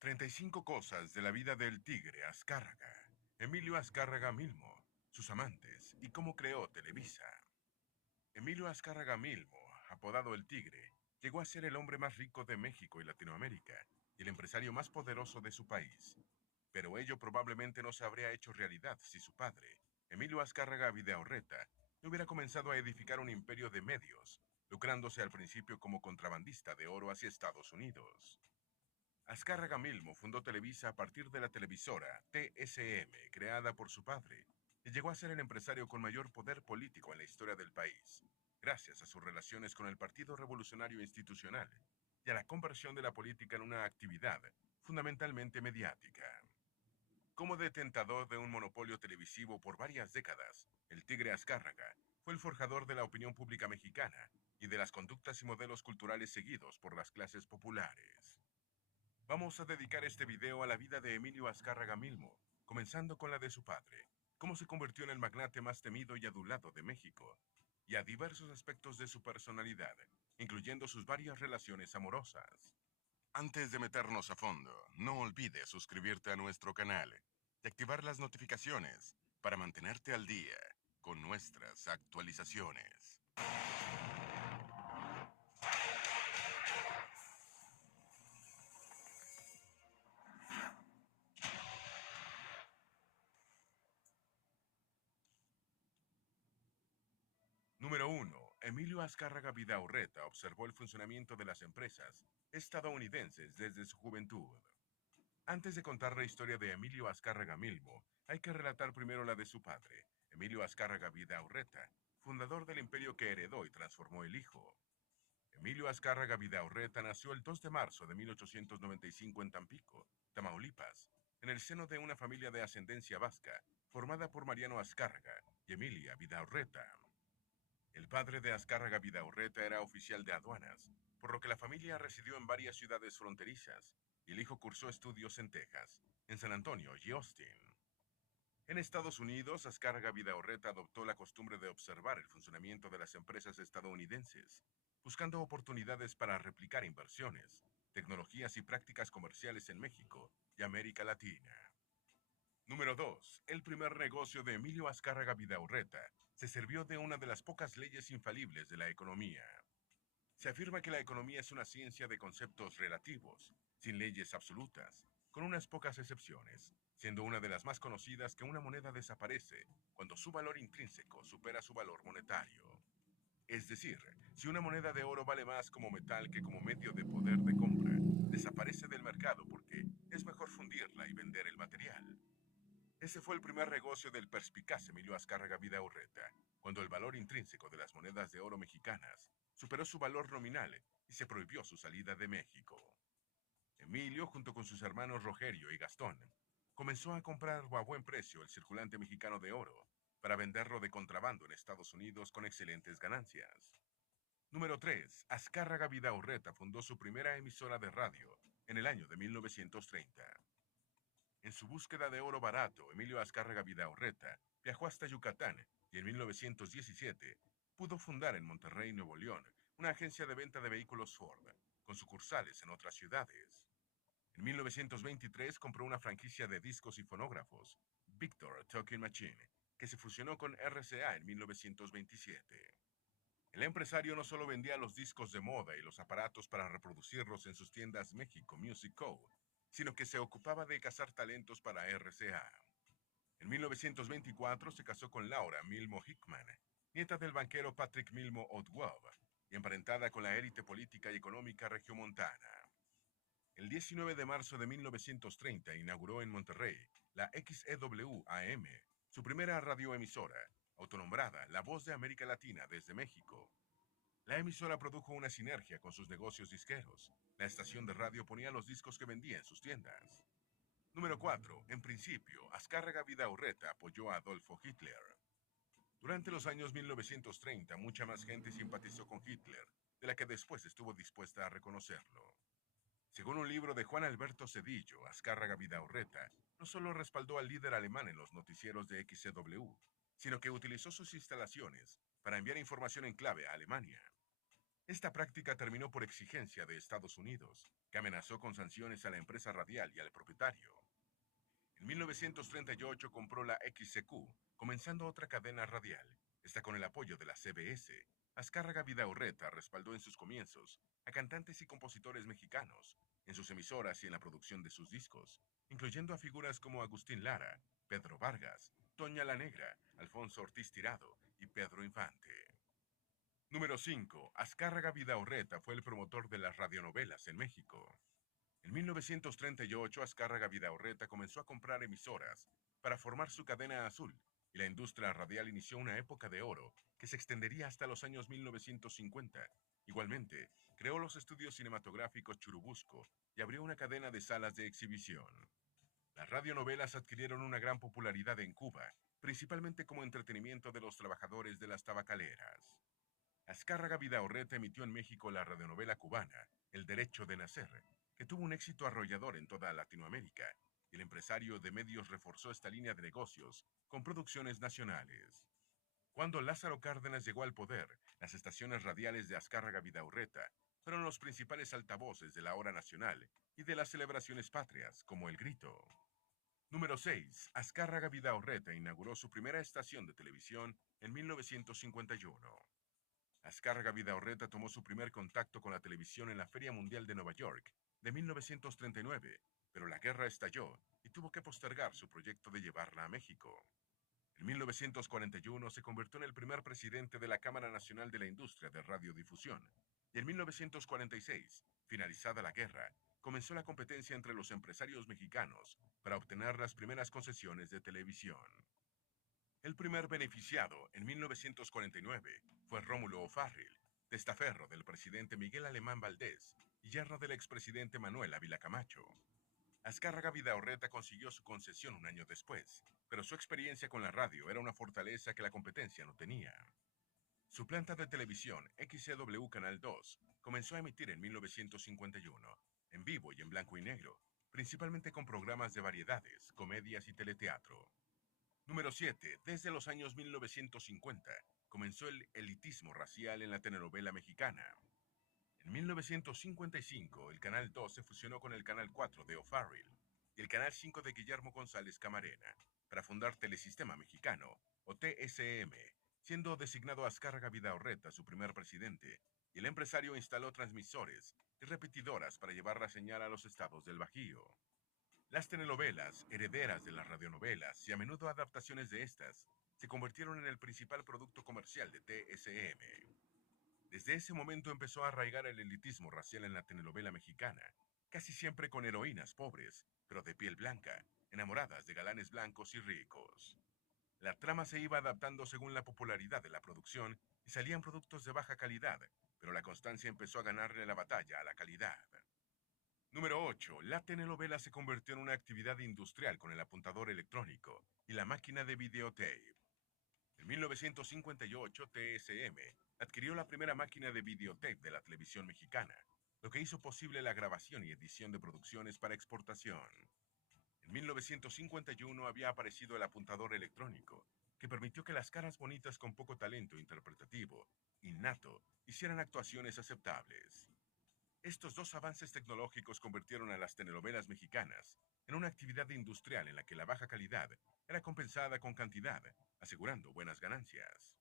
35 cosas de la vida del tigre Azcárraga, Emilio Azcárraga Milmo, sus amantes y cómo creó Televisa. Emilio Azcárraga Milmo, apodado el Tigre, llegó a ser el hombre más rico de México y Latinoamérica y el empresario más poderoso de su país. Pero ello probablemente no se habría hecho realidad si su padre, Emilio Azcárraga Vidaurreta, no hubiera comenzado a edificar un imperio de medios, lucrándose al principio como contrabandista de oro hacia Estados Unidos. Azcárraga Milmo fundó Televisa a partir de la televisora TSM, creada por su padre, y llegó a ser el empresario con mayor poder político en la historia del país, gracias a sus relaciones con el Partido Revolucionario Institucional y a la conversión de la política en una actividad fundamentalmente mediática. Como detentador de un monopolio televisivo por varias décadas, el Tigre Azcárraga fue el forjador de la opinión pública mexicana y de las conductas y modelos culturales seguidos por las clases populares. Vamos a dedicar este video a la vida de Emilio Azcárraga Milmo, comenzando con la de su padre, cómo se convirtió en el magnate más temido y adulado de México, y a diversos aspectos de su personalidad, incluyendo sus varias relaciones amorosas. Antes de meternos a fondo, no olvides suscribirte a nuestro canal y activar las notificaciones para mantenerte al día con nuestras actualizaciones. Número 1. Emilio Azcárraga Vidaurreta observó el funcionamiento de las empresas estadounidenses desde su juventud. Antes de contar la historia de Emilio Azcárraga Milmo, hay que relatar primero la de su padre, Emilio Azcárraga Vidaurreta, fundador del imperio que heredó y transformó el hijo. Emilio Azcárraga Vidaurreta nació el 2 de marzo de 1895 en Tampico, Tamaulipas, en el seno de una familia de ascendencia vasca, formada por Mariano Azcárraga y Emilia Vidaurreta. El padre de Azcárraga Vidaurreta era oficial de aduanas, por lo que la familia residió en varias ciudades fronterizas, y el hijo cursó estudios en Texas, en San Antonio y Austin. En Estados Unidos, Azcárraga Vidaurreta adoptó la costumbre de observar el funcionamiento de las empresas estadounidenses, buscando oportunidades para replicar inversiones, tecnologías y prácticas comerciales en México y América Latina. Número 2. El primer negocio de Emilio Azcárraga Vidaurreta se sirvió de una de las pocas leyes infalibles de la economía. Se afirma que la economía es una ciencia de conceptos relativos, sin leyes absolutas, con unas pocas excepciones, siendo una de las más conocidas que una moneda desaparece cuando su valor intrínseco supera su valor monetario. Es decir, si una moneda de oro vale más como metal que como medio de poder de compra, desaparece del mercado porque es mejor fundirla y vender el material. Ese fue el primer negocio del perspicaz Emilio Azcárraga Vidaurreta, cuando el valor intrínseco de las monedas de oro mexicanas superó su valor nominal y se prohibió su salida de México. Emilio, junto con sus hermanos Rogerio y Gastón, comenzó a comprar a buen precio el circulante mexicano de oro para venderlo de contrabando en Estados Unidos con excelentes ganancias. Número 3. Azcárraga Vidaurreta fundó su primera emisora de radio en el año de 1930. En su búsqueda de oro barato, Emilio Azcárraga Vidaurreta viajó hasta Yucatán y en 1917 pudo fundar en Monterrey, Nuevo León, una agencia de venta de vehículos Ford, con sucursales en otras ciudades. En 1923 compró una franquicia de discos y fonógrafos, Victor Talking Machine, que se fusionó con RCA en 1927. El empresario no solo vendía los discos de moda y los aparatos para reproducirlos en sus tiendas México Music Co., sino que se ocupaba de cazar talentos para RCA. En 1924 se casó con Laura Milmo Hickman, nieta del banquero Patrick Milmo Otwell, y emparentada con la élite política y económica regiomontana. El 19 de marzo de 1930 inauguró en Monterrey la XEW-AM, su primera radioemisora, autonombrada La Voz de América Latina desde México. La emisora produjo una sinergia con sus negocios disqueros. La estación de radio ponía los discos que vendía en sus tiendas. Número 4. En principio, Azcárraga Vidaurreta apoyó a Adolfo Hitler. Durante los años 1930, mucha más gente simpatizó con Hitler, de la que después estuvo dispuesta a reconocerlo. Según un libro de Juan Alberto Cedillo, Azcárraga Vidaurreta no solo respaldó al líder alemán en los noticieros de XCW, sino que utilizó sus instalaciones para enviar información en clave a Alemania. Esta práctica terminó por exigencia de Estados Unidos, que amenazó con sanciones a la empresa radial y al propietario. En 1938 compró la XCQ, comenzando otra cadena radial, esta con el apoyo de la CBS. Azcárraga Vidaurreta respaldó en sus comienzos a cantantes y compositores mexicanos, en sus emisoras y en la producción de sus discos, incluyendo a figuras como Agustín Lara, Pedro Vargas, Toña la Negra, Alfonso Ortiz Tirado y Pedro Infante. Número 5. Azcárraga Vidaurreta fue el promotor de las radionovelas en México. En 1938, Azcárraga Vidaurreta comenzó a comprar emisoras para formar su cadena azul, y la industria radial inició una época de oro que se extendería hasta los años 1950. Igualmente, creó los estudios cinematográficos Churubusco y abrió una cadena de salas de exhibición. Las radionovelas adquirieron una gran popularidad en Cuba, principalmente como entretenimiento de los trabajadores de las tabacaleras. Azcárraga Vidaurreta emitió en México la radionovela cubana El Derecho de Nacer, que tuvo un éxito arrollador en toda Latinoamérica, y el empresario de medios reforzó esta línea de negocios con producciones nacionales. Cuando Lázaro Cárdenas llegó al poder, las estaciones radiales de Azcárraga Vidaurreta fueron los principales altavoces de la hora nacional y de las celebraciones patrias, como El Grito. Número 6. Azcárraga Vidaurreta inauguró su primera estación de televisión en 1951. Azcárraga Vidaurreta tomó su primer contacto con la televisión en la Feria Mundial de Nueva York de 1939, pero la guerra estalló y tuvo que postergar su proyecto de llevarla a México. En 1941 se convirtió en el primer presidente de la Cámara Nacional de la Industria de Radiodifusión, y en 1946, finalizada la guerra, comenzó la competencia entre los empresarios mexicanos para obtener las primeras concesiones de televisión. El primer beneficiado, en 1949, fue Rómulo O'Farrill, testaferro del presidente Miguel Alemán Valdés y yerno del expresidente Manuel Ávila Camacho. Azcárraga Vidaurreta consiguió su concesión un año después, pero su experiencia con la radio era una fortaleza que la competencia no tenía. Su planta de televisión, XCW Canal 2, comenzó a emitir en 1951, en vivo y en blanco y negro, principalmente con programas de variedades, comedias y teleteatro. Número 7. Desde los años 1950 comenzó el elitismo racial en la telenovela mexicana. En 1955, el Canal 2 se fusionó con el Canal 4 de O'Farrill y el Canal 5 de Guillermo González Camarena para fundar Telesistema Mexicano, o TSM, siendo designado Azcárraga Vidaurreta su primer presidente, y el empresario instaló transmisores y repetidoras para llevar la señal a los estados del Bajío. Las telenovelas, herederas de las radionovelas y a menudo adaptaciones de estas, se convirtieron en el principal producto comercial de TSM. Desde ese momento empezó a arraigar el elitismo racial en la telenovela mexicana, casi siempre con heroínas pobres, pero de piel blanca, enamoradas de galanes blancos y ricos. La trama se iba adaptando según la popularidad de la producción y salían productos de baja calidad, pero la constancia empezó a ganarle la batalla a la calidad. Número 8. La telenovela se convirtió en una actividad industrial con el apuntador electrónico y la máquina de videotape. En 1958, TSM adquirió la primera máquina de videotape de la televisión mexicana, lo que hizo posible la grabación y edición de producciones para exportación. En 1951 había aparecido el apuntador electrónico, que permitió que las caras bonitas con poco talento interpretativo, innato, hicieran actuaciones aceptables. Estos dos avances tecnológicos convirtieron a las telenovelas mexicanas en una actividad industrial en la que la baja calidad era compensada con cantidad, asegurando buenas ganancias.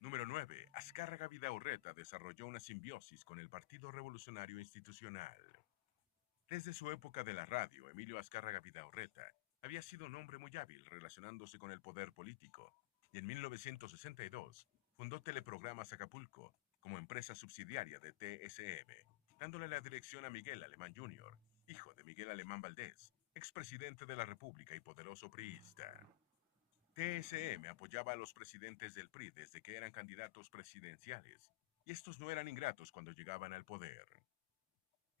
Número 9. Azcárraga Vidaurreta desarrolló una simbiosis con el Partido Revolucionario Institucional. Desde su época de la radio, Emilio Azcárraga Vidaurreta había sido un hombre muy hábil relacionándose con el poder político, y en 1962 fundó Teleprogramas Acapulco como empresa subsidiaria de TSM, dándole la dirección a Miguel Alemán Jr., hijo de Miguel Alemán Valdés, expresidente de la República y poderoso priista. TSM apoyaba a los presidentes del PRI desde que eran candidatos presidenciales, y estos no eran ingratos cuando llegaban al poder.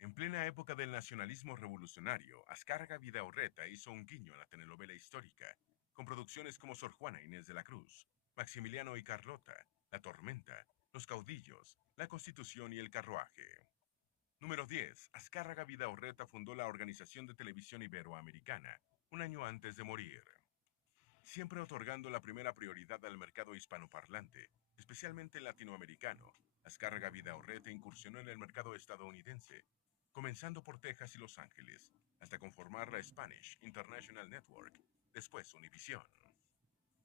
En plena época del nacionalismo revolucionario, Azcárraga Vidaurreta hizo un guiño a la telenovela histórica, con producciones como Sor Juana Inés de la Cruz, Maximiliano y Carlota, La Tormenta, Los Caudillos, La Constitución y El Carruaje. Número 10. Azcárraga Vidaurreta fundó la Organización de Televisión Iberoamericana un año antes de morir. siempre otorgando la primera prioridad al mercado hispanoparlante, especialmente el latinoamericano. Azcárraga Vidaurreta incursionó en el mercado estadounidense, comenzando por Texas y Los Ángeles, hasta conformar la Spanish International Network, después Univision.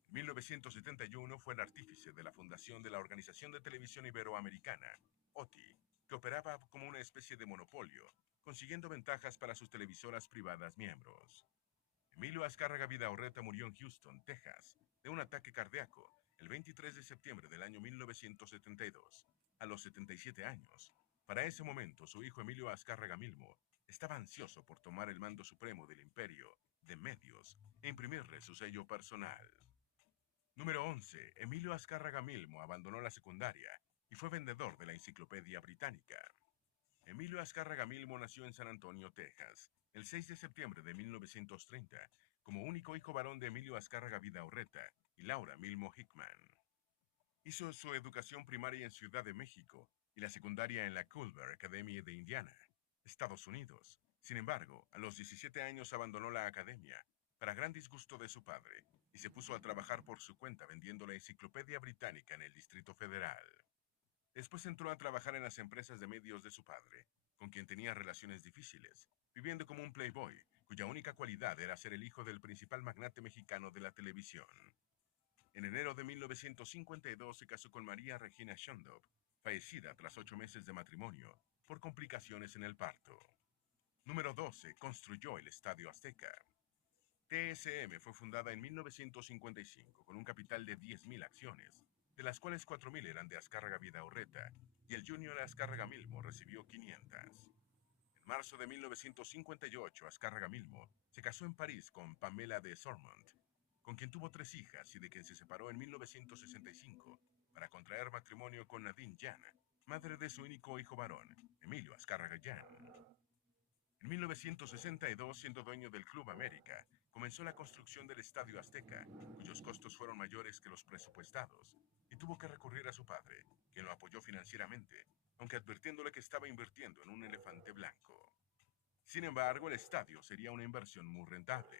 En 1971 fue el artífice de la fundación de la Organización de Televisión Iberoamericana, OTI, que operaba como una especie de monopolio, consiguiendo ventajas para sus televisoras privadas miembros. Emilio Azcárraga Vidaurreta murió en Houston, Texas, de un ataque cardíaco el 23 de septiembre del año 1972, a los 77 años. Para ese momento, su hijo Emilio Azcárraga Milmo estaba ansioso por tomar el mando supremo del imperio de medios e imprimirle su sello personal. Número 11. Emilio Azcárraga Milmo abandonó la secundaria y fue vendedor de la Enciclopedia Británica. Emilio Azcárraga Milmo nació en San Antonio, Texas, el 6 de septiembre de 1930, como único hijo varón de Emilio Azcárraga Vidaurreta y Laura Milmo Hickman. Hizo su educación primaria en Ciudad de México y la secundaria en la Culver Academy de Indiana, Estados Unidos. Sin embargo, a los 17 años abandonó la academia, para gran disgusto de su padre, y se puso a trabajar por su cuenta vendiendo la Enciclopedia Británica en el Distrito Federal. Después entró a trabajar en las empresas de medios de su padre, con quien tenía relaciones difíciles, viviendo como un playboy, cuya única cualidad era ser el hijo del principal magnate mexicano de la televisión. En enero de 1952 se casó con María Regina Shondop, fallecida tras 8 meses de matrimonio, por complicaciones en el parto. Número 12. Construyó el Estadio Azteca. TSM fue fundada en 1955 con un capital de 10.000 acciones, de las cuales 4.000 eran de Azcárraga Vidaurreta, y el Junior Azcárraga Milmo recibió 500. En marzo de 1958, Azcárraga Milmo se casó en París con Pamela de Sormont, con quien tuvo 3 hijas y de quien se separó en 1965 para contraer matrimonio con Nadine Jan, madre de su único hijo varón, Emilio Azcárraga Jan. En 1962, siendo dueño del Club América, comenzó la construcción del Estadio Azteca, cuyos costos fueron mayores que los presupuestados, y tuvo que recurrir a su padre, quien lo apoyó financieramente, aunque advirtiéndole que estaba invirtiendo en un elefante blanco. Sin embargo, el estadio sería una inversión muy rentable.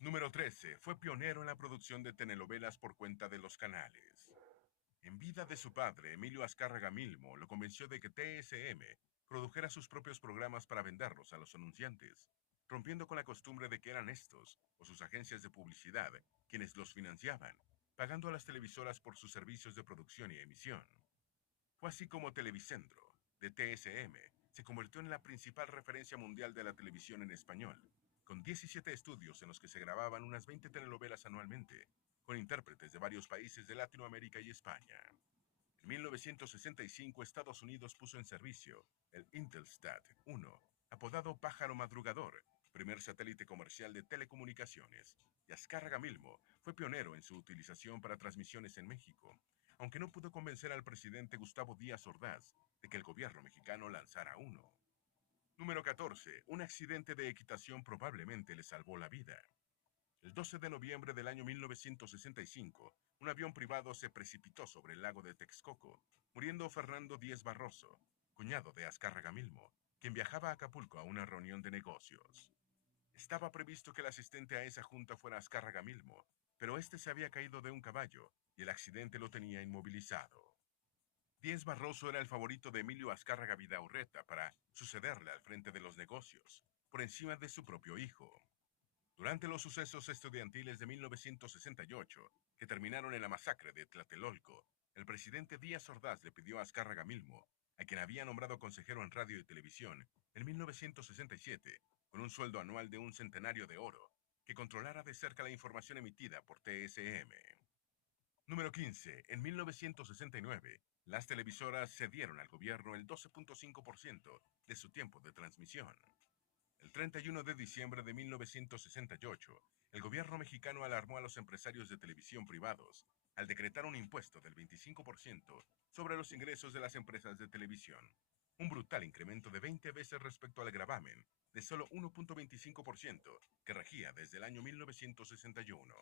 Número 13. Fue pionero en la producción de telenovelas por cuenta de los canales. En vida de su padre, Emilio Azcárraga Milmo, lo convenció de que TSM produjera sus propios programas para venderlos a los anunciantes, rompiendo con la costumbre de que eran estos, o sus agencias de publicidad, quienes los financiaban, pagando a las televisoras por sus servicios de producción y emisión. Fue así como Televicentro, de TSM, se convirtió en la principal referencia mundial de la televisión en español, con 17 estudios en los que se grababan unas 20 telenovelas anualmente, con intérpretes de varios países de Latinoamérica y España. En 1965, Estados Unidos puso en servicio el Intelsat 1, apodado Pájaro Madrugador, primer satélite comercial de telecomunicaciones, y Azcárraga Milmo fue pionero en su utilización para transmisiones en México, aunque no pudo convencer al presidente Gustavo Díaz Ordaz de que el gobierno mexicano lanzara uno. Número 14. Un accidente de equitación probablemente le salvó la vida. El 12 de noviembre del año 1965, un avión privado se precipitó sobre el lago de Texcoco, muriendo Fernando Díez Barroso, cuñado de Azcárraga Milmo, quien viajaba a Acapulco a una reunión de negocios. Estaba previsto que el asistente a esa junta fuera Azcárraga Milmo, pero este se había caído de un caballo y el accidente lo tenía inmovilizado. Díez Barroso era el favorito de Emilio Azcárraga Vidaurreta para sucederle al frente de los negocios, por encima de su propio hijo. Durante los sucesos estudiantiles de 1968, que terminaron en la masacre de Tlatelolco, el presidente Díaz Ordaz le pidió a Azcárraga Milmo, a quien había nombrado consejero en radio y televisión en 1967, con un sueldo anual de un centenario de oro, que controlara de cerca la información emitida por TSM. Número 15. En 1969, las televisoras cedieron al gobierno el 12.5% de su tiempo de transmisión. El 31 de diciembre de 1968, el gobierno mexicano alarmó a los empresarios de televisión privados al decretar un impuesto del 25% sobre los ingresos de las empresas de televisión, un brutal incremento de 20 veces respecto al gravamen de solo 1.25% que regía desde el año 1961.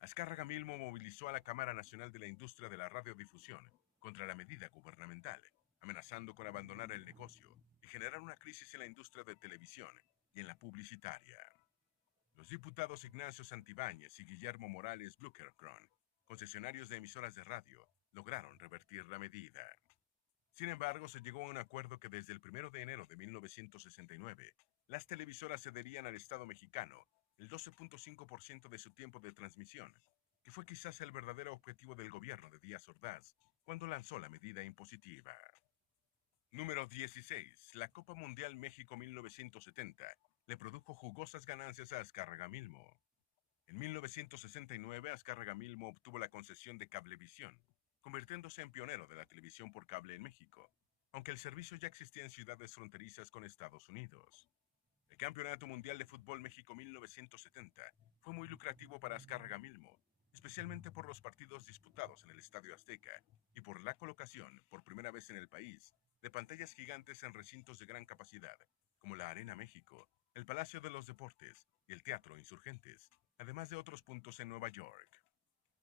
Azcárraga Milmo movilizó a la Cámara Nacional de la Industria de la Radiodifusión contra la medida gubernamental, amenazando con abandonar el negocio y generar una crisis en la industria de televisión y en la publicitaria. Los diputados Ignacio Santibáñez y Guillermo Morales Blucherkron, concesionarios de emisoras de radio, lograron revertir la medida. Sin embargo, se llegó a un acuerdo que desde el 1 de enero de 1969, las televisoras cederían al Estado mexicano el 12.5% de su tiempo de transmisión, que fue quizás el verdadero objetivo del gobierno de Díaz Ordaz cuando lanzó la medida impositiva. Número 16. La Copa Mundial México 1970 le produjo jugosas ganancias a Azcárraga Milmo. En 1969, Azcárraga Milmo obtuvo la concesión de Cablevisión, convirtiéndose en pionero de la televisión por cable en México, aunque el servicio ya existía en ciudades fronterizas con Estados Unidos. El Campeonato Mundial de Fútbol México 1970 fue muy lucrativo para Azcárraga Milmo, especialmente por los partidos disputados en el Estadio Azteca y por la colocación, por primera vez en el país, de pantallas gigantes en recintos de gran capacidad, como la Arena México, el Palacio de los Deportes y el Teatro Insurgentes, además de otros puntos en Nueva York.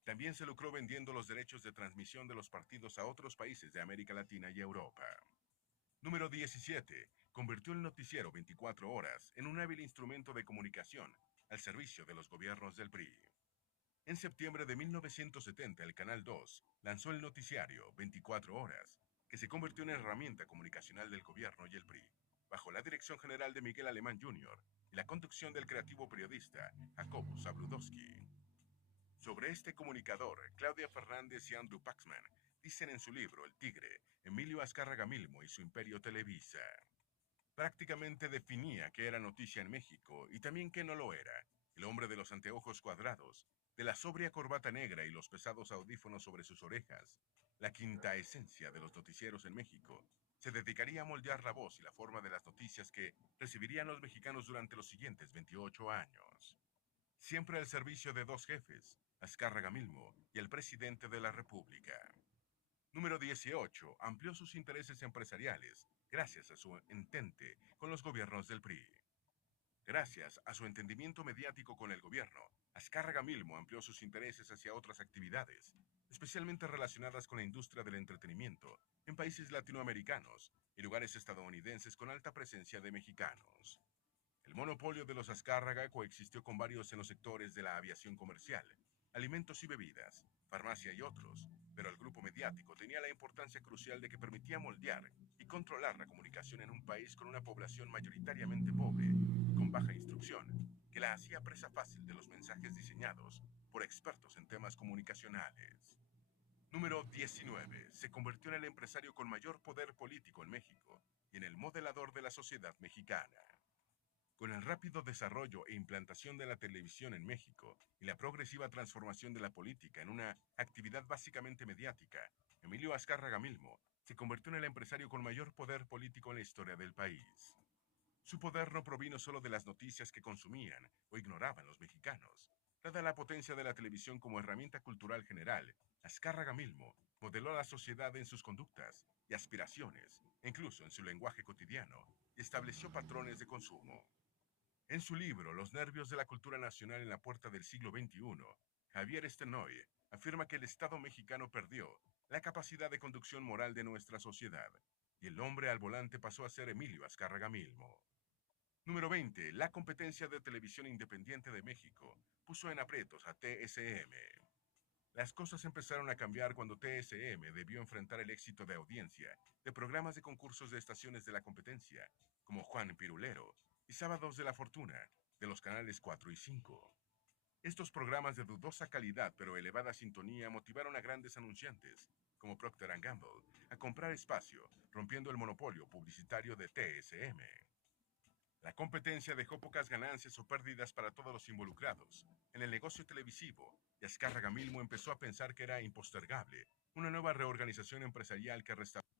También se lucró vendiendo los derechos de transmisión de los partidos a otros países de América Latina y Europa. Número 17. Convirtió el noticiero 24 horas en un hábil instrumento de comunicación al servicio de los gobiernos del PRI. En septiembre de 1970, el Canal 2 lanzó el noticiario 24 horas, que se convirtió en herramienta comunicacional del gobierno y el PRI, bajo la dirección general de Miguel Alemán Jr. y la conducción del creativo periodista Jacobo Zabludowski. Sobre este comunicador, Claudia Fernández y Andrew Paxman dicen en su libro El Tigre, Emilio Azcárraga Milmo y su imperio Televisa. Prácticamente definía qué era noticia en México y también qué no lo era. El hombre de los anteojos cuadrados, de la sobria corbata negra y los pesados audífonos sobre sus orejas, la quinta esencia de los noticieros en México, se dedicaría a moldear la voz y la forma de las noticias que recibirían los mexicanos durante los siguientes 28 años. Siempre al servicio de dos jefes, Azcárraga Milmo y el presidente de la República. Número 18. Amplió sus intereses empresariales gracias a su entente con los gobiernos del PRI. Gracias a su entendimiento mediático con el gobierno, Azcárraga Milmo amplió sus intereses hacia otras actividades, especialmente relacionadas con la industria del entretenimiento, en países latinoamericanos y lugares estadounidenses con alta presencia de mexicanos. El monopolio de los Azcárraga coexistió con varios en los sectores de la aviación comercial, alimentos y bebidas, farmacia y otros, pero el grupo mediático tenía la importancia crucial de que permitía moldear y controlar la comunicación en un país con una población mayoritariamente pobre y con baja instrucción, que la hacía presa fácil de los mensajes diseñados por expertos en temas comunicacionales. Número 19. Se convirtió en el empresario con mayor poder político en México y en el modelador de la sociedad mexicana. Con el rápido desarrollo e implantación de la televisión en México y la progresiva transformación de la política en una actividad básicamente mediática, Emilio Azcárraga Milmo se convirtió en el empresario con mayor poder político en la historia del país. Su poder no provino solo de las noticias que consumían o ignoraban los mexicanos. Dada la potencia de la televisión como herramienta cultural general, Azcárraga Milmo modeló a la sociedad en sus conductas y aspiraciones, incluso en su lenguaje cotidiano, y estableció patrones de consumo. En su libro Los nervios de la cultura nacional en la puerta del siglo XXI, Javier Stenoy afirma que el Estado mexicano perdió la capacidad de conducción moral de nuestra sociedad, y el hombre al volante pasó a ser Emilio Azcárraga Milmo. Número 20. La competencia de televisión independiente de México puso en aprietos a TSM. Las cosas empezaron a cambiar cuando TSM debió enfrentar el éxito de audiencia de programas de concursos de estaciones de la competencia, como Juan Pirulero y Sábados de la Fortuna, de los canales 4 y 5. Estos programas de dudosa calidad pero elevada sintonía motivaron a grandes anunciantes, como Procter & Gamble, a comprar espacio, rompiendo el monopolio publicitario de TSM. La competencia dejó pocas ganancias o pérdidas para todos los involucrados en el negocio televisivo, y Azcárraga Milmo empezó a pensar que era impostergable una nueva reorganización empresarial que restaurara